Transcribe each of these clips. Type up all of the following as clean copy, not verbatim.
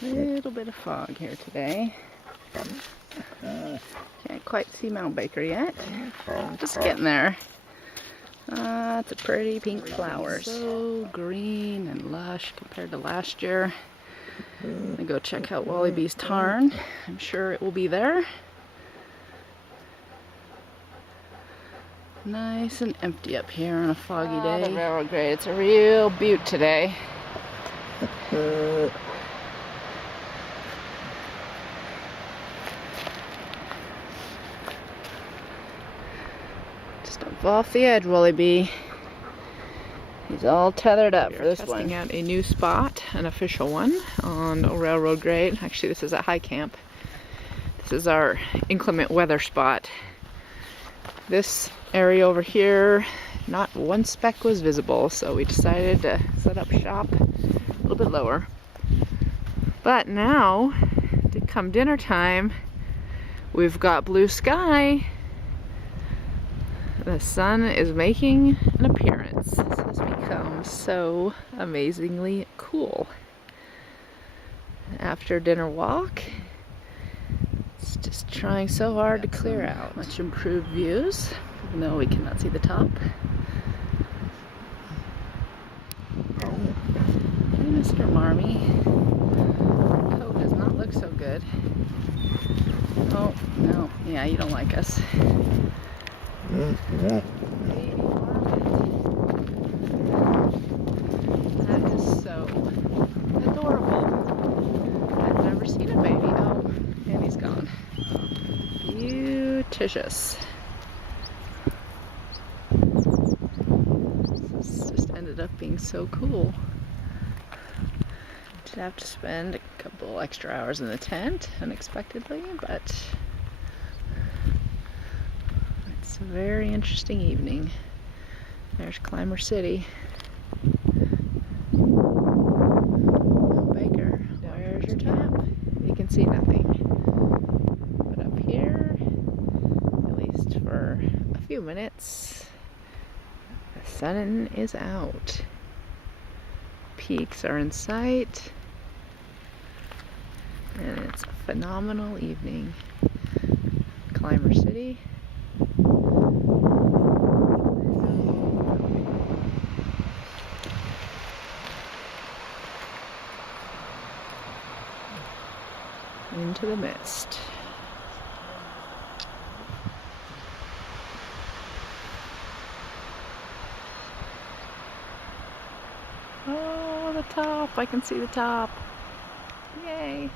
A little bit of fog here today. Can't quite see Mount Baker yet. Just getting there. It's a pretty pink flower. So green and lush compared to last year. I'm gonna go check out Wallaby's Tarn. I'm sure it will be there. Nice and empty up here on a foggy day. The railroad grade. It's a real beaut today. Just up off the edge, Wallaby. He's all tethered up for this one. Testing out a new spot, an official one on a railroad grade. Actually, this is at High Camp. This is our inclement weather spot. This area over here, not one speck was visible, so we decided to set up shop a little bit lower. But now, to come dinner time, we've got blue sky. The sun is making an appearance. This has become so amazingly cool. After dinner walk, it's just trying so hard to clear out. Much improved views, even though we cannot see the top. Hey, Mr. Marmee. The coat does not look so good. Oh, no. Yeah, you don't like us. Baby marmot. That is so adorable. I've never seen a baby. Oh, and he's gone. Beauticious. This just ended up being so cool. Did have to spend a couple extra hours in the tent unexpectedly, but it's a very interesting evening. There's Climber City. Mount Baker, where's your tap? You can see nothing. But up here, at least for a few minutes, the sun is out. Peaks are in sight. And it's a phenomenal evening. Climber City. Into the mist. Oh, the top. I can see the top. Yay.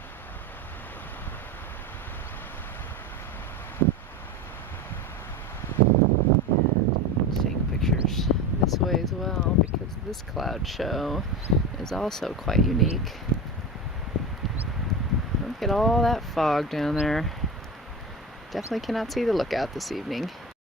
And taking pictures this way as well because this cloud show is also quite unique. Look at all that fog down there. Definitely cannot see the lookout this evening.